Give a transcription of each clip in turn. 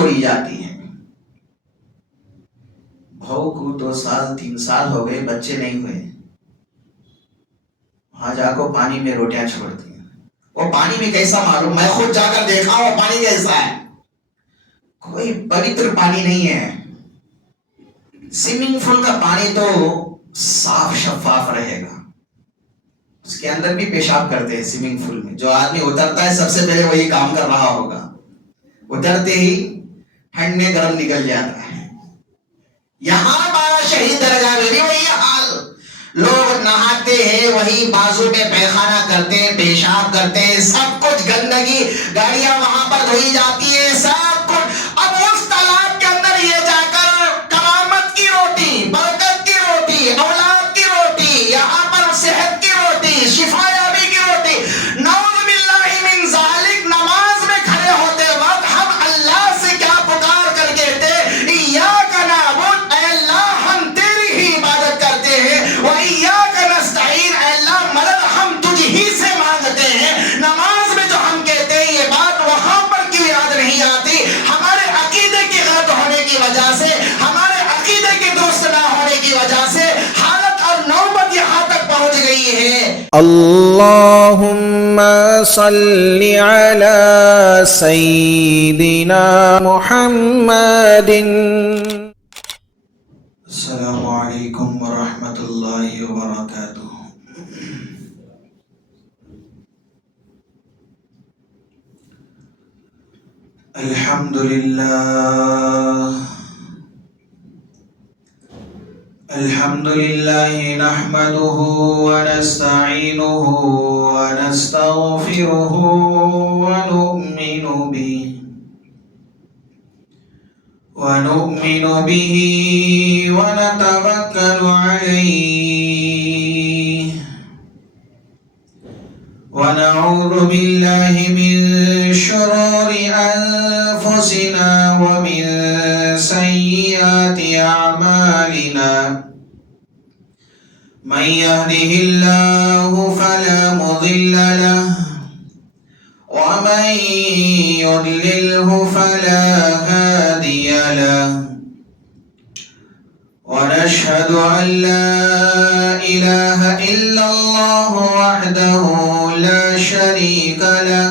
چھوڑی جاتی ہیں. بہو کو 2 سال 3 سال ہو گئے، بچے نہیں ہوئے، وہاں جا کو پانی میں روٹیاں چھوڑتی ہیں. وہ پانی میں کیسا معلوم، میں خود جا کر دیکھا وہ پانی کیسا ہے. کوئی پوتر پانی نہیں ہے. سوئمنگ پول کا پانی تو صاف شفاف رہے گا، اس کے اندر بھی پیشاب کرتے ہیں. سوئمنگ پول میں جو آدمی اترتا ہے سب سے پہلے وہی کام کر رہا ہوگا، اترتے ہی ٹھنڈ میں گرم نکل جاتا ہے. یہاں ہمارا شہید درگاہ میں بھی وہی حال، لوگ نہاتے ہیں وہی بازو میں پیخانہ کرتے ہیں، پیشاب کرتے ہیں، سب کچھ گندگی، گاڑیاں وہاں پر دھوئی جاتی ہیں، سب کچھ. اب اس تالاب کے اندر یہ جا کر کرامت کی روٹی، برکت کی روٹی، اولاد کی روٹی، یہاں پر صحت کی روٹی، شفا یابی کی روٹی. نعوذ باللہ من ذالک. نماز میں کھڑے ہوتے وقت ہم اللہ سے کیا پکار کر کہتے، ایاک نعبد، اے اللہ ہم تیری ہی عبادت کرتے ہیں، و ایاک نستعین، اے اللہ مدد ہم تجھ ہی سے مانگتے ہیں. نماز میں جو ہم کہتے ہیں یہ بات وہاں پر کیوں یاد نہیں آتی؟ ہمارے عقیدے کے غلط ہونے کی وجہ سے، ہمارے عقیدے کے درست نہ ہونے کی وجہ سے حالت اور نوبت یہاں تک پہنچ گئی ہے. اللہم صلی علی سیدنا محمد. السلام علیکم ورحمۃ اللہ وبرکاتہ. الحمد للہ، الحمد للہ نحمده ونستعینه ونستغفره ونؤمن به ونتوکل علیہ، ونعوذ باللہ من شرور انفسنا ومن سیئات اعمالنا. من يهده الله فلا مضل له ومن يضلله فلا هادي له. ونشهد أن لا إله إلا الله وحده لا شريك له،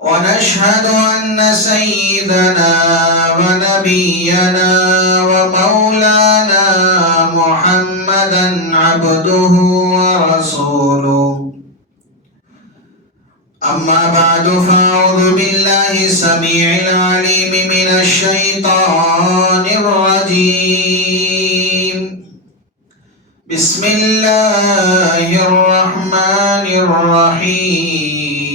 ونشهد أن سيدنا ونبينا ومولانا محمدا عبده ورسوله. أما بعد فأعوذ بالله السميع العليم من الشيطان الرجيم. بسم الله الرحمن الرحيم.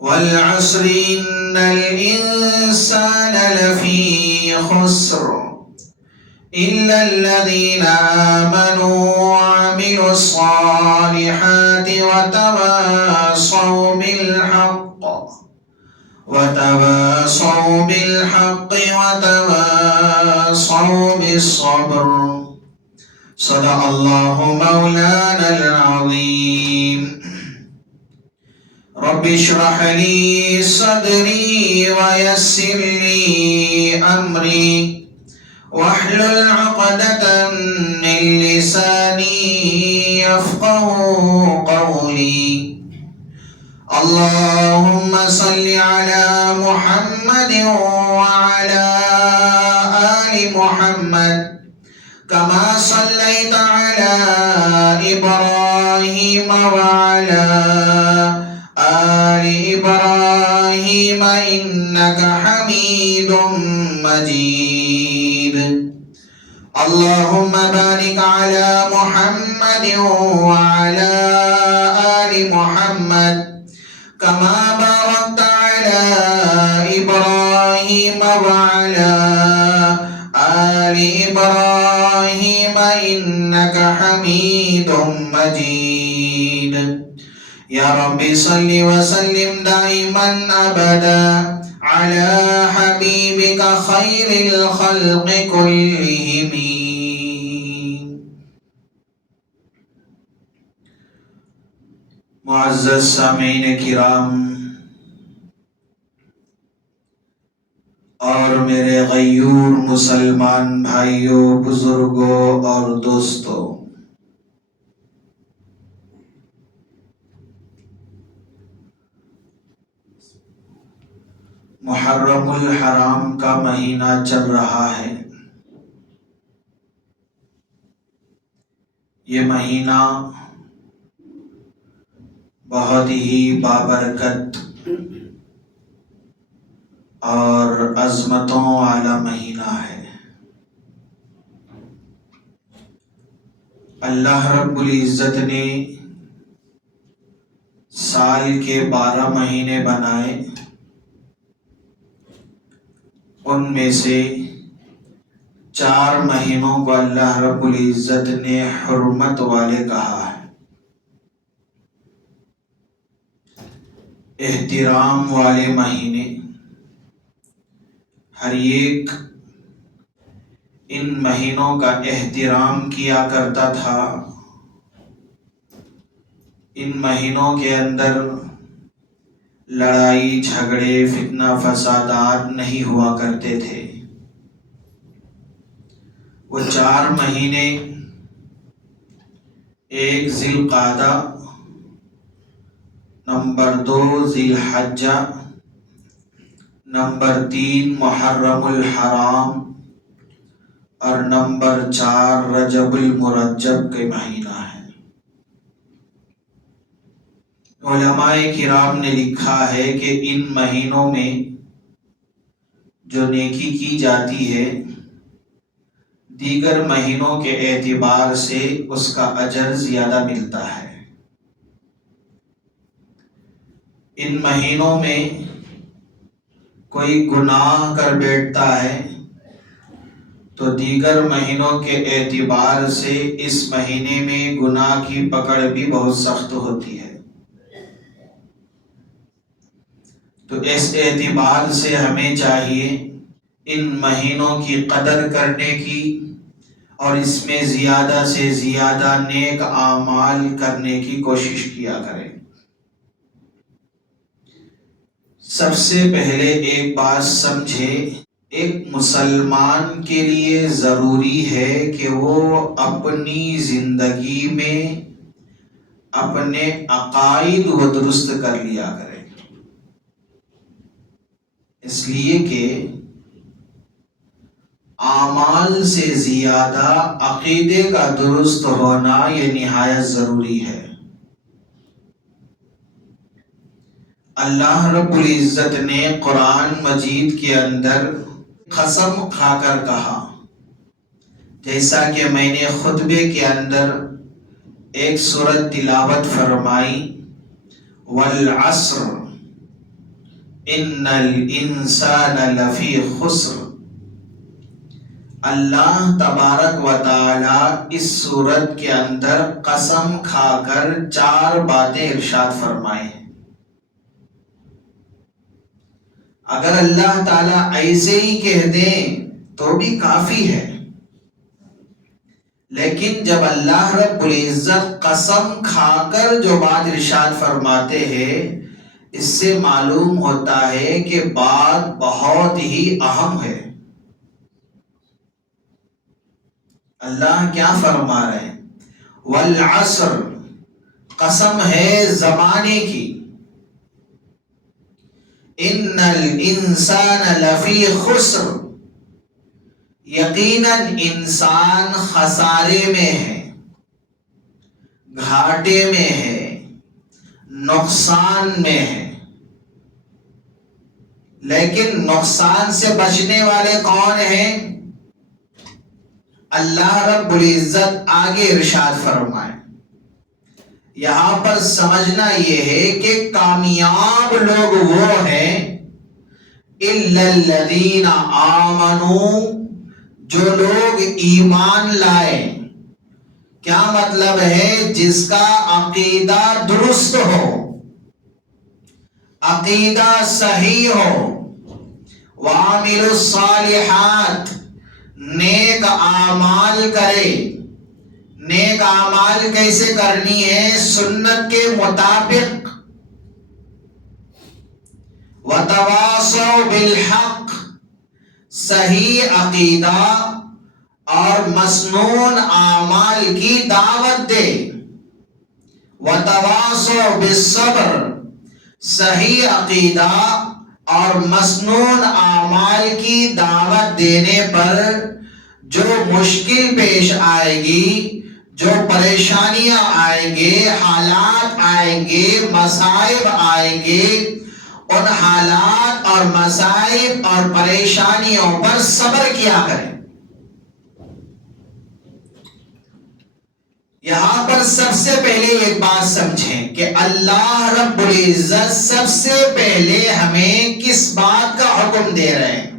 والعصر إن الإنسان لفي خسر إلا الذين آمنوا وعملوا الصالحات وتواصوا بالحق وتواصوا بالصبر. صدق الله مولانا العظيم. رب اشرح لي صدري ويسر لي أمري واحلل عقدة من لساني يفقهوا قولي. اللهم صل على محمد وعلى آل محمد كما صليت على إبراهيم وعلى آل إبراهيم إنك حميد مجيد. اللهم بارك على محمد وعلى آل محمد كما باركت على إبراهيم وعلى آل إبراهيم إنك حميد مجيد. يا رب صل وسلم دائما أبدا على حبيبك خير الخلق كلهم. معزز سامعین کرام، اور میرے غیور مسلمان بھائیوں، بزرگوں اور دوستوں، محرم الحرام کا مہینہ چل رہا ہے۔ یہ مہینہ بہت ہی بابرکت اور عظمتوں والا مہینہ ہے۔ اللہ رب العزت نے سال کے 12 مہینے بنائے، ان میں سے 4 مہینوں کو اللہ رب العزت نے حرمت والے کہا ہے، احترام والے مہینے۔ ہر ایک ان مہینوں کا احترام کیا کرتا تھا۔ ان مہینوں کے اندر لڑائی جھگڑے فتنہ فسادات نہیں ہوا کرتے تھے۔ وہ 4 مہینے، ایک ذی القعدہ، نمبر 2 ذی الحجہ، نمبر 3 محرم الحرام، اور نمبر 4 رجب المرجب کے مہینہ ہے۔ علماء کرام نے لکھا ہے کہ ان مہینوں میں جو نیکی کی جاتی ہے، دیگر مہینوں کے اعتبار سے اس کا اجر زیادہ ملتا ہے۔ ان مہینوں میں کوئی گناہ کر بیٹھتا ہے تو دیگر مہینوں کے اعتبار سے اس مہینے میں گناہ کی پکڑ بھی بہت سخت ہوتی ہے۔ تو اس اعتبار سے ہمیں چاہیے ان مہینوں کی قدر کرنے کی اور اس میں زیادہ سے زیادہ نیک اعمال کرنے کی کوشش کیا کریں۔ سب سے پہلے ایک بات سمجھے، ایک مسلمان کے لیے ضروری ہے کہ وہ اپنی زندگی میں اپنے عقائد کو درست کر لیا کرے، اس لیے کہ اعمال سے زیادہ عقیدے کا درست ہونا یہ نہایت ضروری ہے۔ اللہ رب العزت نے قرآن مجید کے اندر قسم کھا کر کہا، جیسا کہ میں نے خطبے کے اندر ایک سورت تلاوت فرمائی، والعصر ان الانسان لفی خسر۔ اللہ تبارک و تعالی اس سورت کے اندر قسم کھا کر 4 باتیں ارشاد فرمائے ہیں۔ اگر اللہ تعالیٰ ایسے ہی کہہ دیں تو بھی کافی ہے، لیکن جب اللہ رب العزت قسم کھا کر جو بات ارشاد فرماتے ہیں، اس سے معلوم ہوتا ہے کہ بات بہت ہی اہم ہے۔ اللہ کیا فرما رہے ہیں؟ والعصر، قسم ہے زمانے کی، ان الانسان لفی خسر، یقیناً انسان خسارے میں ہے، گھاٹے میں ہے، نقصان میں ہے۔ لیکن نقصان سے بچنے والے کون ہیں؟ اللہ رب العزت آگے ارشاد فرمائے۔ یہاں پر سمجھنا یہ ہے کہ کامیاب لوگ وہ ہیں الا الذین آمنوا، جو لوگ ایمان لائے۔ کیا مطلب ہے؟ جس کا عقیدہ درست ہو، عقیدہ صحیح ہو، وعاملوا الصالحات، نیک اعمال کرے۔ نیک اعمال کیسے کرنی ہے؟ سنت کے مطابق۔ وتواصوا بالحق، صحیح عقیدہ اور مسنون اعمال کی دعوت دے. وتواصوا بالصبر، صحیح عقیدہ اور مسنون اعمال کی دعوت دینے پر جو مشکل پیش آئے گی، جو پریشانیاں آئیں گے، حالات آئیں گے، مصائب آئیں گے، ان حالات اور مصائب اور پریشانیوں پر صبر کیا کریں. یہاں پر سب سے پہلے ایک بات سمجھیں کہ اللہ رب العزت سب سے پہلے ہمیں کس بات کا حکم دے رہے ہیں.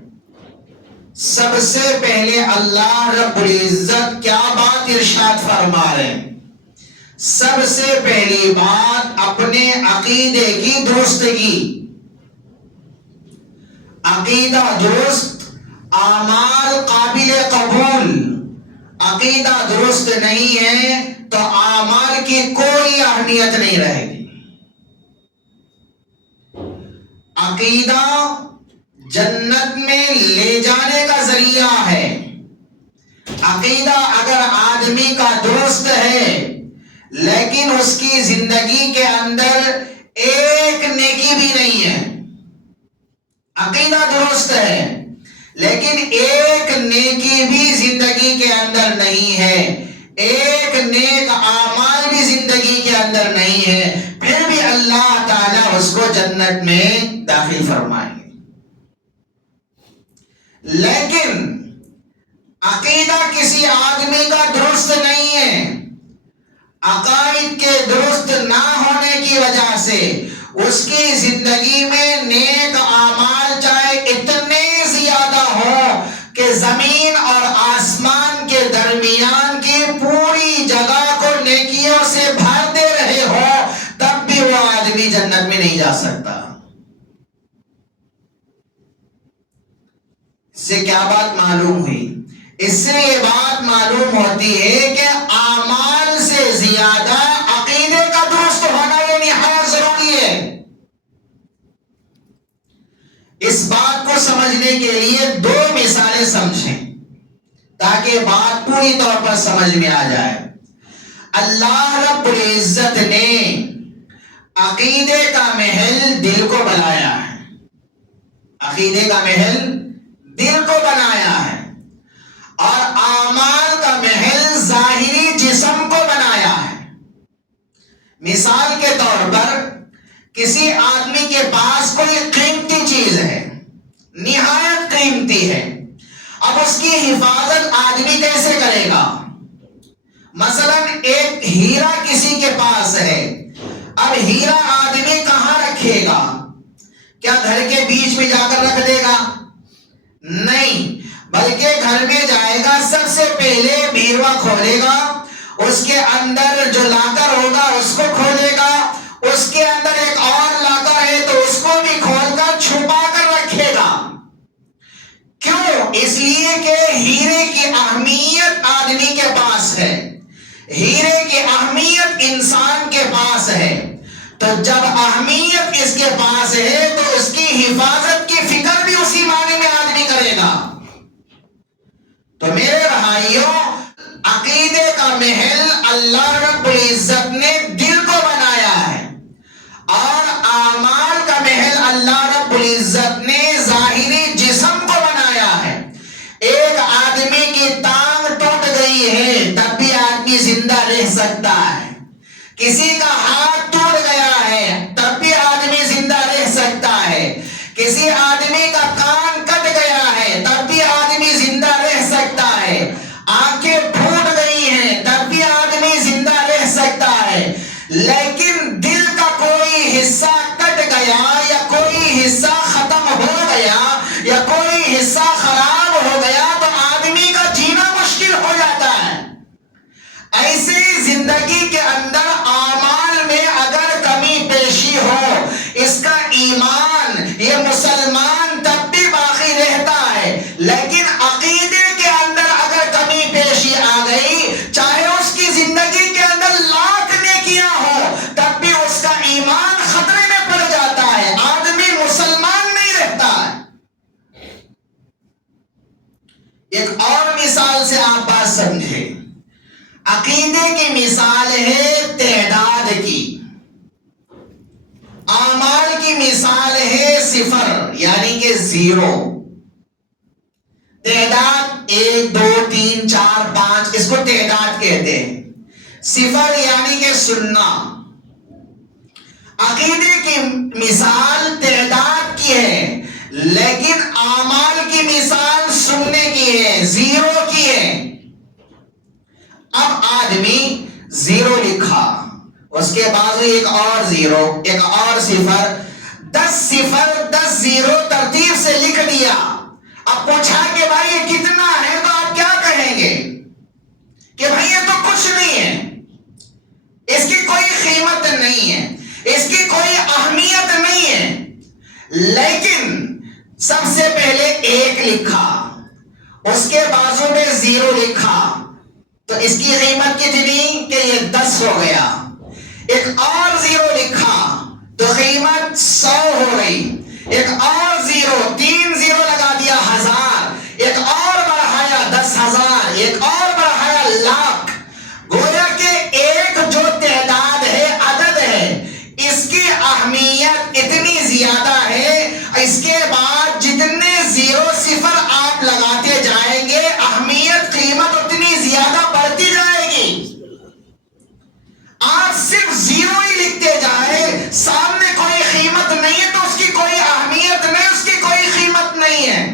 سب سے پہلے اللہ رب العزت کیا بات ارشاد فرما رہے ہیں؟ سب سے پہلی بات اپنے عقیدے کی درستگی. عقیدہ درست، اعمال قابل قبول. عقیدہ درست نہیں ہے تو اعمال کی کوئی اہمیت نہیں رہے گی. عقیدہ جنت میں لے جانے کا ذریعہ ہے. عقیدہ اگر آدمی کا درست ہے لیکن اس کی زندگی کے اندر ایک نیکی بھی نہیں ہے، عقیدہ درست ہے لیکن ایک نیکی بھی زندگی کے اندر نہیں ہے، ایک نیک اعمال بھی زندگی کے اندر نہیں ہے، پھر بھی اللہ تعالیٰ اس کو جنت میں داخل فرمائیں گے. لیکن عقیدہ کسی آدمی کا درست نہیں ہے، عقائد کے درست نہ ہونے کی وجہ سے اس کی زندگی میں نیک اعمال چاہے اتنے زیادہ ہو کہ زمین اور آسمان کے درمیان کی پوری جگہ کو نیکیوں سے بھر دے رہے ہو، تب بھی وہ آدمی جنت میں نہیں جا سکتا. اس سے کیا بات معلوم ہوئی؟ اس سے یہ بات معلوم ہوتی ہے کہ اعمال سے زیادہ عقیدے کا درست ہونا یہ نہایت ضروری ہے. اس بات کو سمجھنے کے لیے دو مثالیں سمجھیں تاکہ بات پوری طور پر سمجھ میں آ جائے. اللہ رب العزت نے عقیدے کا محل دل کو بنایا ہے. عقیدے کا محل دل کو بنایا ہے اور اعمال کا محل ظاہری جسم کو بنایا ہے. مثال کے طور پر کسی آدمی کے پاس کوئی قیمتی چیز ہے، نہایت قیمتی ہے. اب اس کی حفاظت آدمی کیسے کرے گا؟ مثلا ایک ہیرا کسی کے پاس ہے، اب ہیرا آدمی کہاں رکھے گا؟ کیا گھر کے بیچ میں جا کر رکھ دے گا؟ نہیں، بلکہ گھر میں جائے گا، سب سے پہلے بیروا کھولے گا، اس کے اندر جو لاکر ہوگا اس کو کھولے گا، اس کے اندر ایک اور لاکر ہے تو اس کو بھی کھول کر چھپا کر رکھے گا. کیوں؟ اس لیے کہ ہیرے کی اہمیت آدمی کے پاس ہے، ہیرے کی اہمیت انسان کے پاس ہے. تو جب اہمیت اس کے پاس ہے تو اس کی حفاظت کی فکر بھی اسی معنی میں آدمی کرے گا. تو میرے بھائیوں، عقیدے کا محل اللہ رب العزت نے دل کو بنایا ہے اور اعمال کا محل اللہ رب العزت نے ظاہری جسم کو بنایا ہے. ایک آدمی کی ٹانگ ٹوٹ گئی ہے تب بھی آدمی زندہ رہ سکتا ہے، کسی کا ہاتھ ٹوٹ گیا ہے تب بھی آدمی زندہ رہ سکتا ہے، کسی آدمی کا کان کٹ گیا ہے تب بھی آدمی زندہ رہ سکتا ہے، آنکھیں پھوٹ گئی ہیں تب بھی آدمی زندہ رہ سکتا ہے. لیکن دل کا کوئی حصہ کٹ گیا یا کوئی حصہ ختم ہو گیا یا کوئی حصہ خراب ہو گیا تو آدمی کا جینا مشکل ہو جاتا ہے. ایسے زندگی کے اندر اعمال میں اگر کمی پیشی ہو، اس کا ایمان یہ مسلمان تب بھی باقی رہتا ہے، لیکن عقیدے کے اندر اگر کمی پیشی آ گئی، چاہے اس کی زندگی کے اندر لاکھ نیکیاں ہو تب بھی اس کا ایمان خطرے میں پڑ جاتا ہے، آدمی مسلمان نہیں رہتا ہے. ہے. عقیدے کی مثال ہے تعداد کی، اعمال کی مثال ہے صفر یعنی کہ زیرو. تعداد 1 2 3 4 5 اس کو تعداد کہتے ہیں. صفر یعنی کہ سننا. عقیدے کی مثال تعداد کی ہے لیکن اعمال کی مثال سننے کی ہے، زیرو کی ہے. اب آدمی زیرو لکھا، اس کے بعد ایک اور زیرو، ایک اور صفر، 10 صفر 10 زیرو ترتیب سے لکھ دیا. اب پوچھا کہ بھائی یہ کتنا ہے تو آپ کیا کہیں گے کہ بھائی یہ تو کچھ نہیں ہے، اس کی کوئی قیمت نہیں ہے، اس کی کوئی اہمیت نہیں ہے. لیکن سب سے پہلے ایک لکھا، اس کے بازو میں زیرو لکھا تو اس کی قیمت کتنی کہ یہ 10 ہو گیا. ایک اور زیرو لکھا تو قیمت 100 ہو گئی. ایک اور زیرو، 3 زیرو لگا دیا 1000. ایک اور بڑھایا 10,000. ایک اور بڑھایا لاکھ. گویا کہ ایک جو تعداد ہے، عدد ہے، اس کی اہمیت اتنی زیادہ ہے، اس کے بعد جتنے زیرو صفر آپ لگاتے جائیں گے اہمیت قیمت اتنی زیادہ بڑھتی جائے گی. آپ صرف زیرو ہی لکھتے جائیں، سامنے کوئی قیمت نہیں ہے تو اس کی کوئی اہمیت نہیں، اس کی کوئی قیمت نہیں ہے.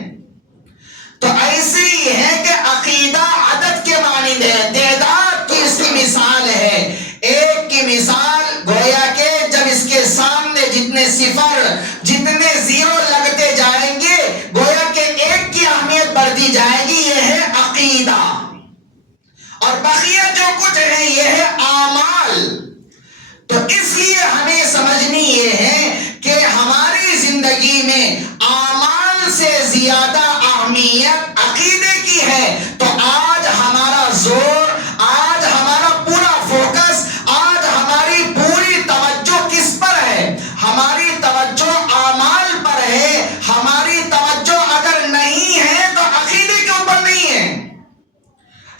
تو ایسے ہی ہے کہ عقیدہ عدد کے مانند ہے، تعداد کی اس کی مثال ہے. ایک کی مثال گویا کہ جب اس کے سامنے جتنے صفر جتنے زیرو لگتے جائیں گے گویا کہ ایک کی اہمیت بڑھتی جائے گی. یہ ہے عقیدہ. اور بقیہ جو کچھ ہے یہ ہے اعمال. تو اس لیے ہمیں سمجھنی یہ ہے کہ ہماری زندگی میں اعمال سے زیادہ اہمیت عقیدے کی ہے. تو آج ہمارا زور، آج ہمارا پورا فوکس، آج ہماری پوری توجہ کس پر ہے؟ ہماری توجہ اعمال پر ہے. ہماری توجہ اگر نہیں ہے تو عقیدے کے اوپر نہیں ہے.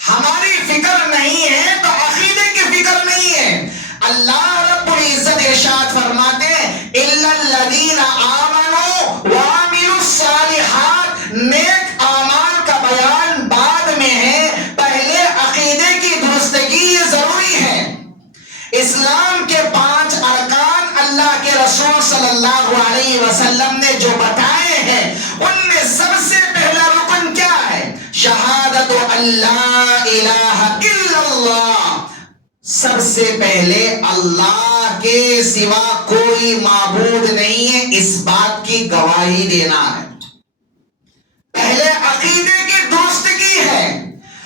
ہماری فکر نہیں ہے تو عقیدے کی فکر نہیں ہے. اللہ رب العزت ارشاد فرماتے ہیں اِلَّا الَّذِينَ آمَنُوا وَعَمِلُوا الصَّالِحَاتِ. نیک اعمال کا بیان بعد میں ہے، پہلے عقیدے کی درستگی یہ ضروری ہے. اسلام کے 5 ارکان اللہ کے رسول صلی اللہ علیہ وسلم نے جو بتائے ہیں ان میں سب سے پہلا رکن کیا ہے؟ شہادت اللہ الہ الا اللہ. سب سے پہلے اللہ کے سوا کوئی معبود نہیں ہے اس بات کی گواہی دینا ہے. پہلے عقیدے کی درستگی ہے.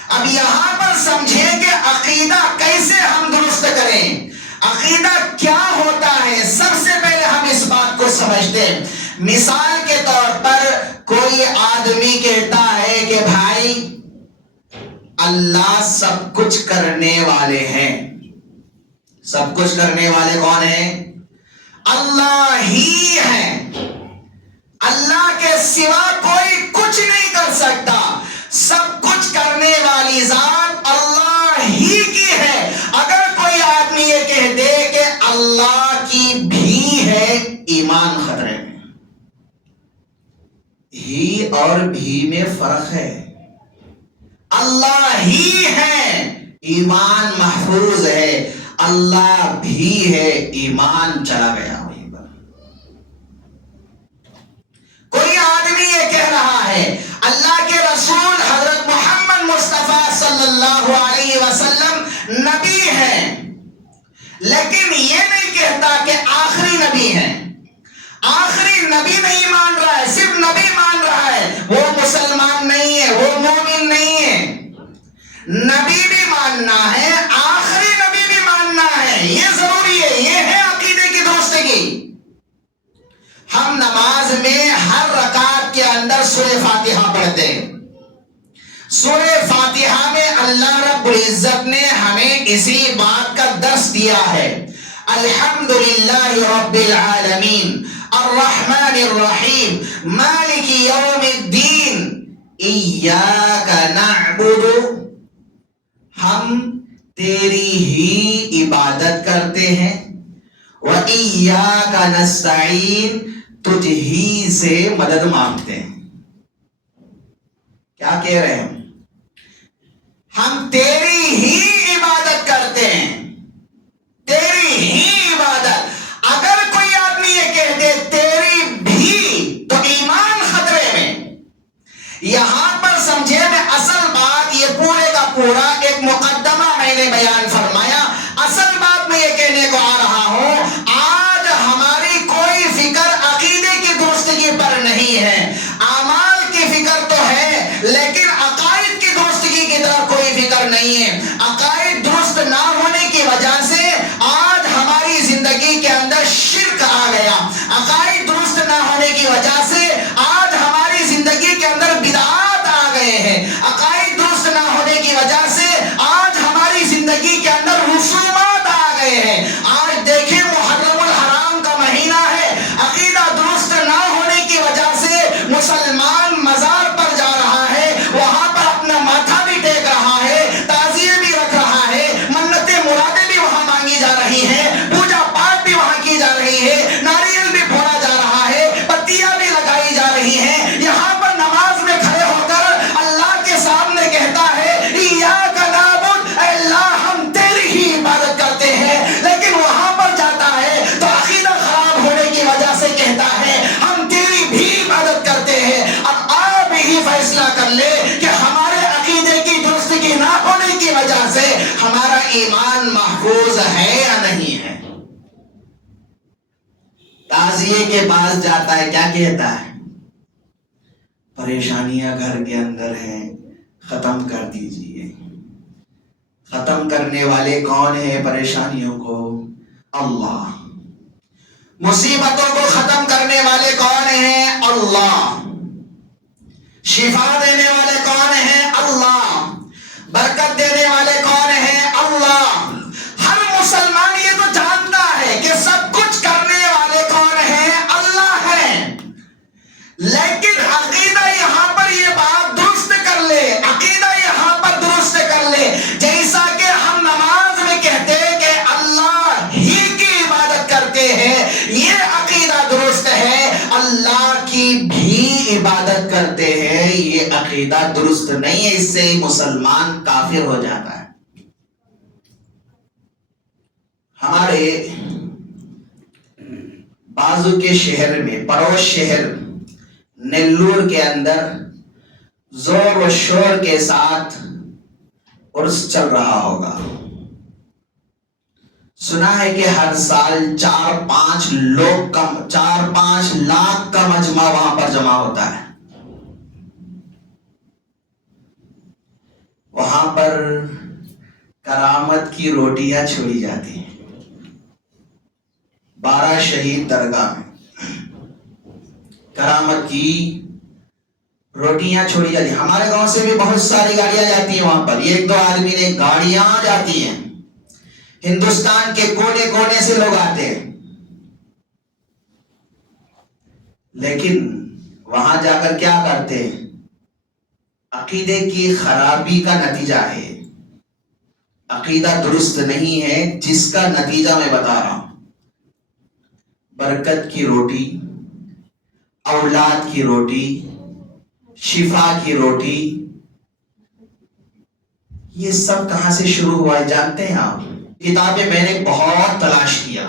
اب یہاں پر سمجھیں کہ عقیدہ کیسے ہم درست کریں، عقیدہ کیا ہوتا ہے. سب سے پہلے ہم اس بات کو سمجھتے ہیں. مثال کے طور پر کوئی آدمی کہتا ہے کہ بھائی اللہ سب کچھ کرنے والے ہیں. سب کچھ کرنے والے کون ہیں؟ اللہ ہی ہے. اللہ کے سوا کوئی کچھ نہیں کر سکتا. سب کچھ کرنے والی ذات اللہ ہی کی ہے. اگر کوئی آدمی یہ کہہ دے کہ اللہ کی بھی ہے، ایمان خطرے میں. ہی اور بھی میں فرق ہے. اللہ ہی ہے، ایمان محفوظ ہے. اللہ بھی ہے، ایمان چلا گیا وہیں پر. کوئی آدمی یہ کہہ رہا ہے اللہ کے رسول حضرت محمد مصطفیٰ صلی اللہ علیہ وسلم نبی ہیں، لیکن یہ نہیں کہتا کہ آخری نبی ہیں. آخری نبی نہیں مان رہا ہے، صرف نبی مان رہا ہے. وہ مسلمان نہیں ہے، وہ مومن نہیں ہے. نبی بھی ماننا ہے، آخری نبی بھی ماننا ہے. یہ ضروری ہے. یہ ہے عقیدے کی درستگی. ہم نماز میں ہر رکعت کے اندر سورہ فاتحہ پڑھتے ہیں. سورہ فاتحہ میں اللہ رب العزت نے ہمیں اسی بات کا درس دیا ہے. الحمدللہ رب العالمین الرحمن الرحیم مالک یوم الدین ایاک نعبد ہم تیری ہی عبادت کرتے ہیں، وَإِيَّاكَ نَسْتَعِينُ، تجھ ہی سے مدد مانگتے ہیں۔ کیا کہہ رہے ہیں؟ ہم تیری ہی عبادت کرتے ہیں، تیری ہی عبادت۔ اگر کوئی آدمی یہ کہہ دے تیری بھی، تو ایمان خطرے میں۔ یہاں پر سمجھے میں اصل بات یہ پورے کا پورا ایک مقدمہ میں نے بیان فرمایا، اصل بات میں یہ کہنے کو آ رہا ہوں، آج ہماری کوئی فکر عقیدے کی درستگی پر نہیں ہے، اعمال کی فکر تو ہے لیکن عقائد کی درستگی کی طرف کوئی فکر نہیں ہے۔ عقائد درست نہ ہونے کی وجہ سے آج ہماری زندگی کے اندر شرک آ گیا، عقائد درست نہ ہونے کی وجہ سے آج ہماری زندگی کے اندر بدعات آ گئے ہیں، عقائد درست نہ ہونے کی وجہ سے آج ہماری زندگی کے اندر رسومات آ گئے ہیں۔ آج دیکھیں محرم الحرام کا مہینہ ہے، عقیدہ درست نہ ہونے کی وجہ سے مسلمان مزار پر جا رہا ہے، وہاں پر اپنا ماتھا بھی ٹیک رہا ہے، تعزیے بھی رکھ رہا ہے، منتیں مرادیں بھی وہاں مانگی جا رہی ہیں، پوجا پاٹ بھی وہاں کی جا رہی ہے، ناریل بھی پھوڑا جا رہا ہے، پتیاں بھی لگائی جا رہی ہیں۔ یہاں پر نماز میں کھڑے ہو کر اللہ کے سامنے کہتا ہے ایاک نعبد، اے اللہ ہم تیری ہی عبادت کرتے ہیں، لیکن وہاں پر جاتا ہے تو عقیدہ خراب ہونے کی وجہ سے کہتا ہے ہم تیری بھی عبادت کرتے ہیں۔ اب آپ ہی فیصلہ کر لے کہ ہمارے عقیدے کی درستگی نہ ہونے کی وجہ سے ہمارا ایمان محفوظ ہے یا نہیں ہے۔ تعزیے کے پاس جاتا ہے، کیا کہتا ہے؟ پریشانیاں گھر کے اندر ہیں، ختم کر دیجئے۔ ختم کرنے والے کون ہیں پریشانیوں کو؟ اللہ۔ مصیبتوں کو ختم کرنے والے کون ہیں؟ اللہ۔ شفا دینے والے کون ہیں؟ اللہ۔ برکت دینے والے کون ہیں؟ اللہ۔ ہر مسلمان یہ تو جانتا ہے کہ سب کچھ کرنے والے کون ہیں؟ اللہ ہیں، لیکن عقیدہ یہاں پر یہ بات درست کر لے، عقیدہ یہاں پر درست کر لے، جیسا کہ ہم نماز میں کہتے ہیں کہ اللہ ہی کی عبادت کرتے ہیں، یہ عقیدہ درست ہے، اللہ کی بھی عبادت کرتے ہیں، یہ عقیدہ درست نہیں ہے، اس سے مسلمان کافر ہو جاتا ہے۔ ہمارے بازو کے شہر میں، پڑوس شہر نیلور کے اندر زور و شور کے ساتھ عرس چل رہا ہوگا۔ سنا ہے کہ ہر سال 4-5 لاکھ کا مجمع وہاں پر جمع ہوتا ہے۔ وہاں پر کرامت کی روٹیاں چھوڑی جاتی ہیں، 12 شہید درگاہ میں کرامت کی روٹیاں چھوڑی جاتی ہیں۔ ہمارے گاؤں سے بھی بہت ساری گاڑیاں جاتی ہیں وہاں پر، 1-2 آدمی نے گاڑیاں جاتی ہیں، ہندوستان کے کونے کونے سے لوگ آتے ہیں، لیکن وہاں جا کر کیا کرتے ہیں؟ عقیدے کی خرابی کا نتیجہ ہے، عقیدہ درست نہیں ہے، جس کا نتیجہ میں بتا رہا ہوں۔ برکت کی روٹی، اولاد کی روٹی، شفا کی روٹی، یہ سب کہاں سے شروع ہوا ہے جانتے ہیں آپ؟ کتابیں میں نے بہت تلاش کیا،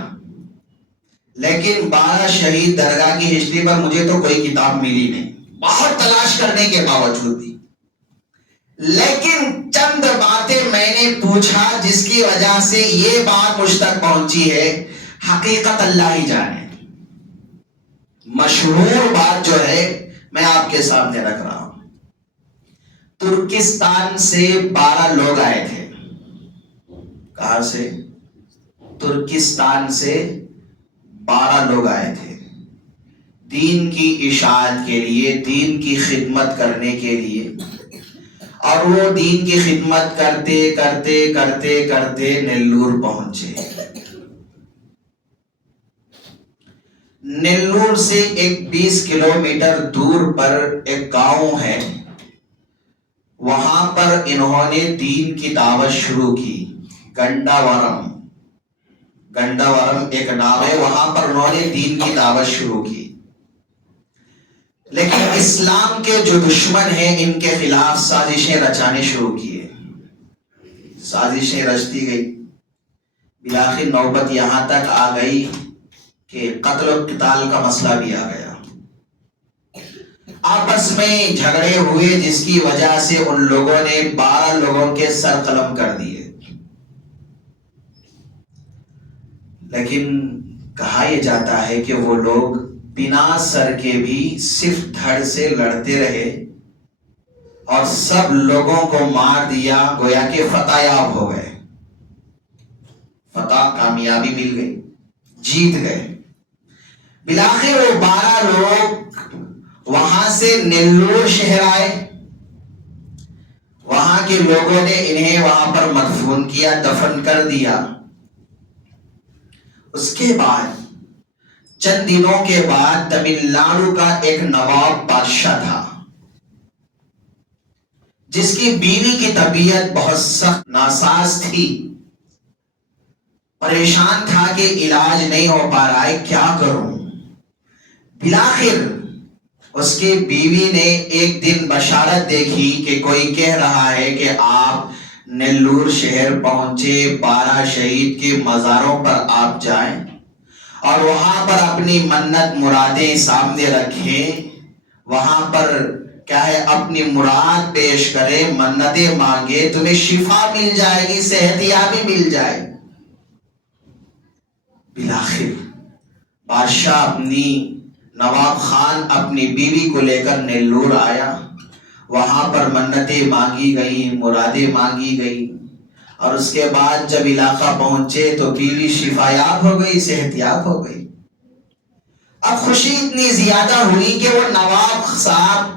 لیکن 12 شہید درگاہ کی ہسٹری پر مجھے تو کوئی کتاب ملی نہیں، بہت تلاش کرنے کے باوجود بھی۔ لیکن چند باتیں میں نے پوچھا جس کی وجہ سے یہ بات مجھ تک پہنچی ہے، حقیقت اللہ ہی جانے۔ مشہور بات جو ہے میں آپ کے سامنے رکھ رہا ہوں۔ ترکستان سے 12 لوگ آئے تھے۔ کہاں سے؟ ترکستان سے 12 لوگ آئے تھے، دین کی اشاعت کے لیے، دین کی خدمت کرنے کے لیے، اور وہ دین کی خدمت کرتے کرتے کرتے کرتے نیلور پہنچے۔ نیلور سے ایک 20 کلومیٹر دور پر ایک گاؤں ہے، وہاں پر انہوں نے دین کی دعوت شروع کی. گنڈاورم ایک نام ہے، وہاں پر انہوں نے دین کی دعوت شروع کی. لیکن اسلام کے جو دشمن ہیں ان کے خلاف سازشیں رچانے شروع کیے. سازشیں رچتی گئی، بلاخر نوبت یہاں تک آ گئی کہ قتل و قتال کا مسئلہ بھی آ گیا. آپس میں جھگڑے ہوئے جس کی وجہ سے ان لوگوں نے 12 لوگوں کے سر قلم کر دیے. لیکن کہا یہ جاتا ہے کہ وہ لوگ بنا سر کے بھی صرف دھڑ سے لڑتے رہے اور سب لوگوں کو مار دیا، گویا کہ فتح یاب ہو گئے. فتح، کامیابی مل گئی، جیت گئے. بلاخر وہ 12 لوگ وہاں سے نیلور شہر آئے. وہاں کے لوگوں نے انہیں وہاں پر مدفون کیا، دفن کر دیا. اس کے بعد چند دنوں کے بعد تمل ناڈو کا ایک نواب بادشاہ تھا جس کی بیوی کی طبیعت بہت سخت ناساز تھی. پریشان تھا کہ علاج نہیں ہو پا رہا ہے، کیا کروں. بلاخر اس کی بیوی نے ایک دن بشارت دیکھی کہ کوئی کہہ رہا ہے کہ آپ نیلور شہر پہنچے، 12 شہید کے مزاروں پر آپ جائیں اور وہاں پر اپنی منت مرادیں سامنے رکھیں. وہاں پر کیا ہے، اپنی مراد پیش کرے، منتیں مانگے، تمہیں شفا مل جائے گی، صحت یابی مل جائے. بلاخر بادشاہ نواب خان اپنی بیوی کو لے کر نیلور آیا. وہاں پر منتیں مانگی گئی، مرادیں مانگی گئی اور اس کے بعد جب علاقہ پہنچے تو بیوی شفا یاب ہو گئی، صحت یاب ہو گئی. اب خوشی اتنی زیادہ ہوئی کہ وہ نواب صاحب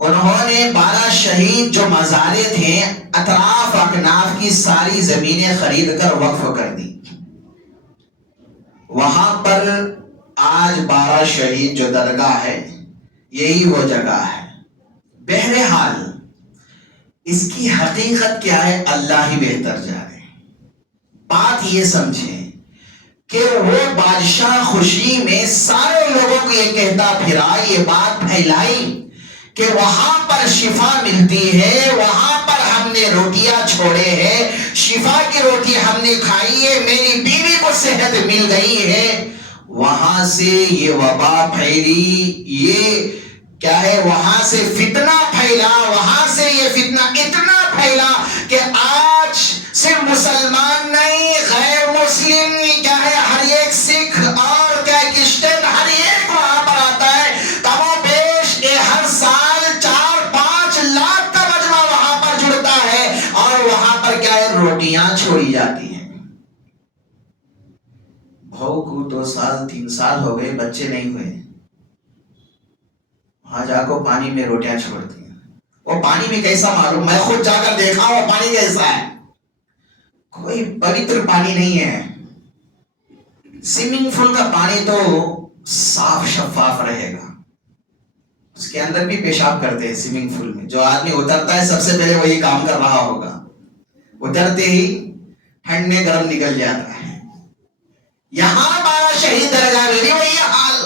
انہوں نے 12 شہید جو مزارے تھے اطراف اکناف کی ساری زمینیں خرید کر وقف کر دی. وہاں پر آج 12 شہید جو درگاہ ہے یہی وہ جگہ ہے. بہرحال اس کی حقیقت کیا ہے اللہ ہی بہتر جانے. بات یہ سمجھیں کہ وہ بادشاہ خوشی میں سارے لوگوں کو یہ کہتا پھرا، یہ بات پھیلائی کہ وہاں پر شفا ملتی ہے، وہاں پر ہم نے روٹیاں چھوڑے ہیں، شفا کی روٹی ہم نے کھائی ہے، میری بیوی کو صحت مل گئی ہے. وہاں سے یہ وبا پھیلی، یہ کیا ہے، وہاں سے فتنہ پھیلا. وہاں سے یہ فتنہ اتنا پھیلا کہ آج صرف مسلمان نہیں، غیر مسلم کیا ہے، ہر ایک سکھ اور کیا کرسچن ہر ایک وہاں پر آتا ہے. کم و بیش ہر سال 4-5 لاکھ کا مجمع وہاں پر جڑتا ہے اور وہاں پر کیا ہے، روٹیاں چھوڑی جاتی ہیں. بہو کو 2 سال 3 سال ہو گئے، بچے نہیں ہوئے، وہاں جا کو پانی میں روٹیاں چھوڑتی ہیں. وہ پانی میں کیسا معلوم، میں خود جا کر دیکھا وہ پانی کیسا ہے، کوئی پوتر پانی نہیں ہے. سوئمنگ پول کا پانی تو صاف شفاف رہے گا، اس کے اندر بھی پیشاب کرتے ہیں. سوئمنگ پول میں جو آدمی اترتا ہے سب سے پہلے وہی کام کر رہا ہوگا، اترتے ہی ٹھنڈ میں گرم نکل جاتا ہے. یہاں 12 شہید درگاہ میں بھی وہی حال،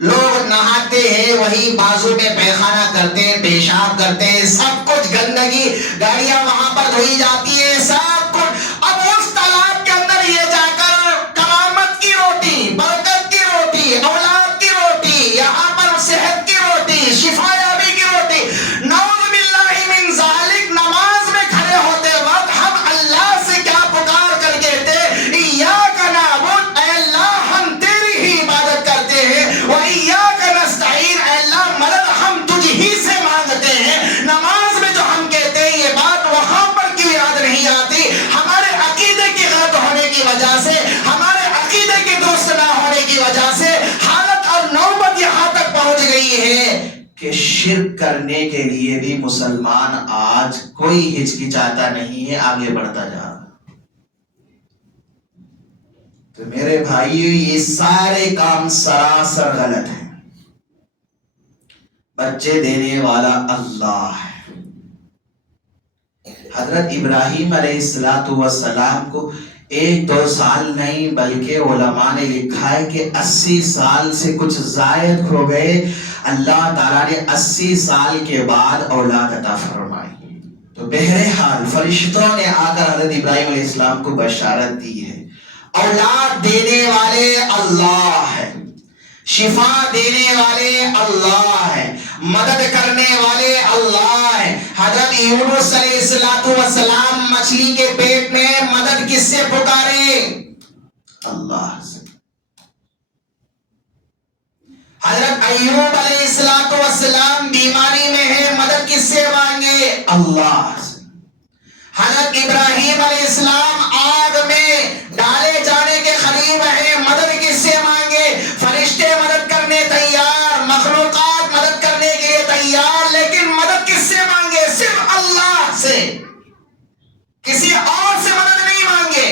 لوگ نہاتے ہیں وہی بازو میں پیخانہ کرتے ہیں، پیشاب کرتے ہیں، سب کچھ گندگی، گاڑیاں وہاں پر دھوئی جاتی ہیں، سب کچھ. اب اس تالاب کے اندر یہ جا کر کرامت کی روٹی، برکت کی روٹی، اولاد کی روٹی، یہاں پر صحت کی روٹی، شفا یابی کی روٹی. نعوذ باللہ من ذالک. نماز میں کھڑے ہوتے وقت ہم اللہ سے کیا پکار کر کہتے، ایاک نعبد، اے اللہ ہم تیری ہی عبادت کرتے ہیں، وایاک نستعین، اے اللہ مدد ہم تجھ ہی سے مانگتے ہیں. نماز میں جو ہم کہتے ہیں یہ بات وہاں پر کیوں یاد نہیں آتی؟ ہمارے عقیدے کی غلط ہونے کی وجہ سے، ہمارے عقیدے کے درست نہ ہونے کی وجہ سے حالت اور نوبت یہاں تک پہنچ گئی ہے کہ شرک کرنے کے لیے بھی مسلمان آج کوئی ہچکچاتا نہیں ہے، آگے بڑھتا جا رہا. تو میرے بھائیو یہ سارے کام سراسر غلط ہیں. بچے دینے والا اللہ ہے، حضرت ابراہیم علیہ السلام کو 1-2 سال نہیں بلکہ علماء نے لکھا ہے کہ 80 سال سے کچھ زائد ہو گئے، اللہ تعالیٰ نے 80 سال کے بعد اولاد عطا فرمائی۔ تو بہرحال فرشتوں نے آ کر حضرت ابراہیم علیہ السلام کو بشارت دی ہے، اولاد دینے والے اللہ ہے، شفا دینے والے اللہ ہے، مدد کرنے والے اللہ ہے۔ حضرت یونس علیہ السلام مچھلی کے پیٹ میں مدد کس سے پکارے؟ اللہ سے۔ حضرت ایوب علیہ السلام بیماری میں ہے، مدد کس سے مانگے؟ اللہ سے۔ حضرت ابراہیم علیہ السلام آگ میں ڈالے جانے کے قریب ہے، مدد کس سے مانگے؟ فرشتے مدد کرنے تیار، مخلوقات مدد کرنے کے لیے تیار، لیکن مدد کس سے مانگے؟ صرف اللہ سے، کسی اور سے مدد نہیں مانگے۔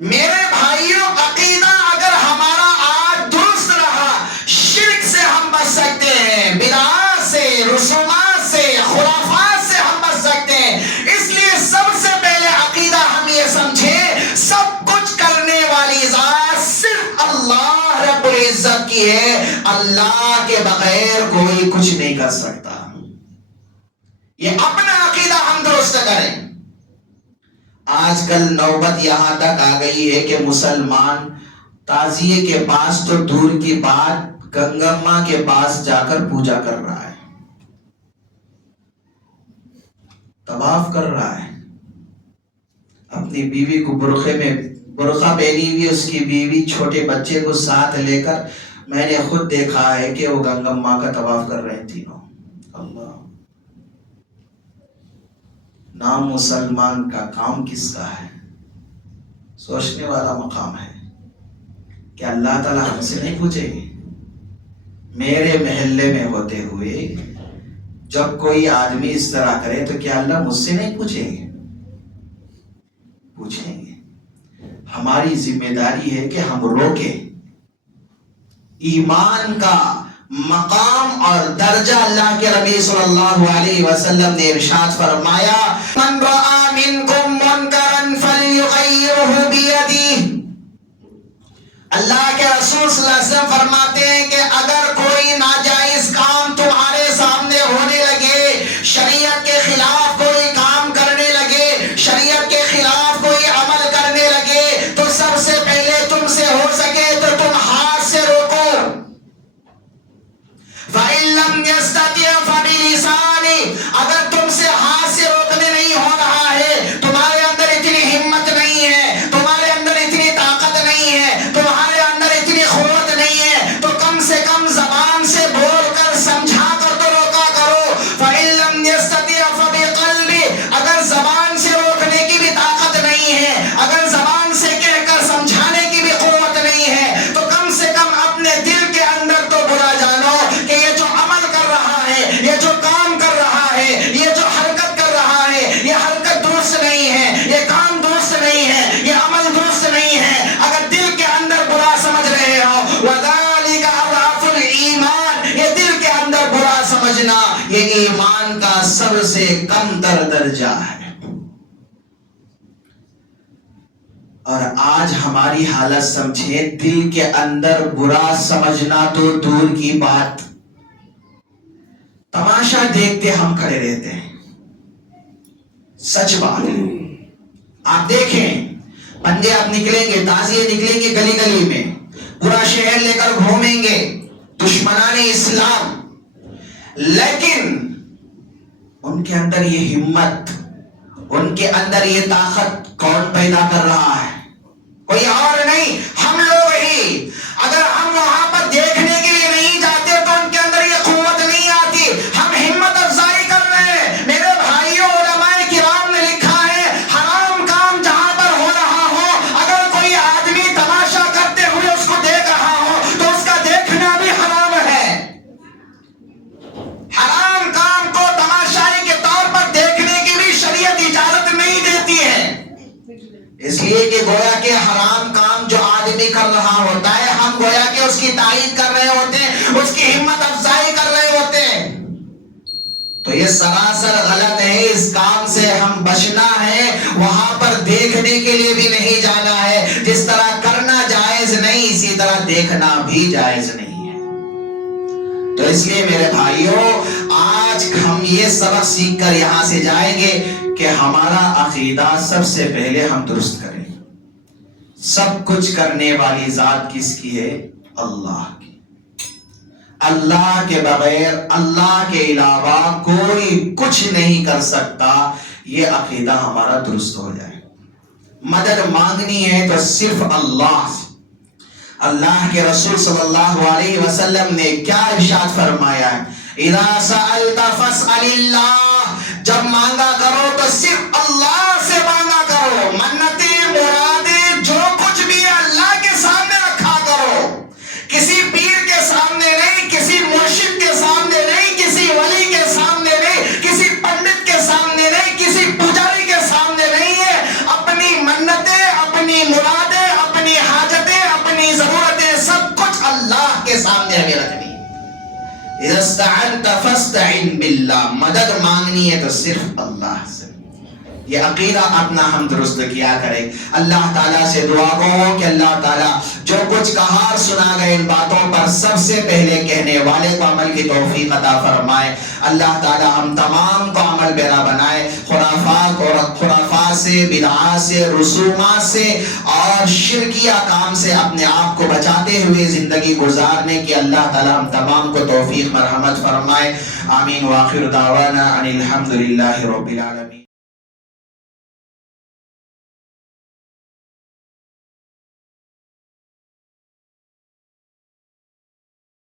میرے بھائیوں، عقیدہ اگر ہمارا آج درست رہا، شرک سے ہم بچ سکتے ہیں، بدعات سے، رسومات سے، خرافات سے ہم بچ سکتے ہیں۔ اس لیے سب سے پہلے عقیدہ ہم یہ سمجھیں، سب کچھ کرنے والی ذات صرف اللہ رب العزت کی ہے، اللہ کے بغیر کوئی کچھ نہیں کر سکتا۔ یہ اپنا عقیدہ ہم درست کریں۔ آج کل نوبت یہاں تک آ گئی ہے کہ مسلمان تعزیے کے پاس تو دور کی بات، گنگا کے پاس جا کر پوجا کر رہا ہے، طواف کر رہا ہے، اپنی بیوی کو برقع پہنی ہوئی، اس کی بیوی چھوٹے بچے کو ساتھ لے کر، میں نے خود دیکھا ہے کہ وہ گنگا ماں کا طواف کر رہے ہیں تینوں۔ اللہ، نام مسلمان کا کام کس کا ہے؟ سوچنے والا مقام ہے کہ اللہ تعالیٰ ہم سے نہیں پوچھیں گے؟ میرے محلے میں ہوتے ہوئے جب کوئی آدمی اس طرح کرے تو کیا اللہ مجھ سے نہیں پوچھیں گے؟ پوچھیں گے۔ ہماری ذمہ داری ہے کہ ہم روکیں۔ ایمان کا مقام اور درجہ اللہ کے نبی صلی اللہ علیہ وسلم نے ارشاد فرمایا، من رأى منکم منکرا فلیغیرہ بیدہ۔ اللہ کے رسول صلی اللہ علیہ وسلم فرماتے ہیں کہ اگر کوئی ناجائز کام تمہارے سامنے ہونے لگے، شریعت کے خلاف کوئی کام کرنے لگے، شریعت کے خلاف کوئی عمل کرنے لگے، تو سب سے پہلے تم سے ہو سکے تو تم ہاتھ سے روکو۔ فَإِن لَّمْ يَسْتَطِعْ فَبِلِسَانِهِ، اگر تم سے ہاتھ سے روکنے نہیں ہو رہا ہے، تمہارے اندر اتنی ہمت نہیں ہے، تمہارے اندر اتنی طاقت نہیں ہے، تمہارے اندر اتنی قوت نہیں ہے، تو کم سے کم زبان سے بول کر سمجھا کر تو روکا کرو۔ فَإِن لَّمْ يَسْتَطِعْ فَبِقَلْبِهِ، اگر زبان سے روکنے کی بھی طاقت نہیں ہے، اگر زبان سے کہہ کر سمجھانے کی بھی قوت نہیں ہے، تو کم سے کم اپنے دل کے اندر تو برا جانو کہ یہ جو عمل کر رہا ہے، یہ جو کام کر رہا ہے، یہ جو حرکت کر رہا ہے، یہ حرکت درست نہیں ہے، یہ کام درست نہیں ہے، یہ عمل درست نہیں ہے۔ اگر دل کے اندر برا سمجھ رہے ہو، وَذَلِكَ أَضْعَفُ الْإِيمَانِ، یہ دل کے اندر برا سمجھنا یہ ایمان کا سب سے کم تر درجہ ہے۔ اور آج ہماری حالت سمجھیں، دل کے اندر برا سمجھنا تو دور کی بات، تماشا دیکھتے ہم کھڑے رہتے ہیں۔ سچ بات ہے، آپ دیکھیں، بندے آپ نکلیں گے، تازیے نکلیں گے گلی گلی میں، پورا شہر لے کر گھومیں گے، دشمنان اسلام، لیکن ان کے اندر یہ ہمت، ان کے اندر یہ طاقت کون پیدا کر رہا ہے؟ کوئی اور نہیں، ہم لوگ ہی۔ اگر ہم وہاں پر دیکھنے کے لیے نہیں جاتے تو ان کے اندر یہ قوت نہیں آتی۔ ہم ہمت افزائی کر رہے ہیں۔ میرے بھائیوں، علماء کرام نے لکھا ہے، حرام کام جہاں پر ہو رہا ہو، اگر کوئی آدمی تماشا کرتے ہوئے اس کو دیکھ رہا ہو تو اس کا دیکھنا بھی حرام ہے۔ حرام کام کو تماشائی کے طور پر دیکھنے کی بھی شریعت اجازت نہیں دیتی ہے، اس لیے کہ گویا کہ حرام کام جو آدمی کر رہا ہوتا ہے، ہم گویا کہ اس کی تعریف کر رہے ہوتے ہیں، اس کی ہمت افزائی کر رہے ہوتے ہیں۔ تو تو یہ سراسر غلط ہے، اس کام سے ہم بچنا ہے، وہاں پر دیکھنے کے لیے بھی نہیں جانا ہے۔ جس طرح کرنا جائز نہیں، اسی طرح دیکھنا بھی جائز نہیں ہے۔ تو اس لیے میرے بھائیوں، آج ہم یہ سبق سیکھ کر یہاں سے جائیں گے کہ ہمارا عقیدہ سب سے پہلے ہم درست کریں۔ سب کچھ کرنے والی ذات کس کی ہے؟ اللہ کی۔ اللہ کے بغیر، اللہ کے علاوہ کوئی کچھ نہیں کر سکتا۔ یہ عقیدہ ہمارا درست ہو جائے۔ مدد مانگنی ہے تو صرف اللہ سے۔ اللہ کے رسول صلی اللہ علیہ وسلم نے کیا ارشاد فرمایا ہے؟ اذا سألت فاسأل اللہ، جب مانگا کرو تو صرف اللہ سے مانگا کرو۔ منتیں، مرادیں، جو کچھ بھی ہے اللہ کے سامنے رکھا کرو، کسی پیر کے سامنے نہیں، کسی مرشد کے سامنے نہیں، کسی ولی کے سامنے نہیں، کسی پنڈت کے سامنے نہیں، کسی پجاری کے سامنے نہیں ہے۔ اپنی منتیں، اپنی مرادیں، اپنی حاجتیں، اپنی ضرورتیں، سب کچھ اللہ کے سامنے ہمیں رکھنی۔ اذا استعنت فاستعن باللہ، مدد مانگنی ہے تو صرف اللہ سے۔ یہ عقیدہ اپنا ہم درست کیا کریں۔ اللہ تعالیٰ سے دعا ہو کہ اللہ تعالیٰ جو کچھ کہا اور سنا گئے ان باتوں پر سب سے پہلے کہنے والے کو عمل کی توفیق عطا فرمائے۔ اللہ تعالیٰ ہم تمام کو عمل پیرا بنائے، خرافات سے، بدعات سے، رسومات سے اور شرکیہ کام سے اپنے آپ کو بچاتے ہوئے زندگی گزارنے کی اللہ تعالیٰ ہم تمام کو توفیق مرحمت فرمائے۔ آمین۔ وآخر دعوانا ان الحمد للہ رب العالمین۔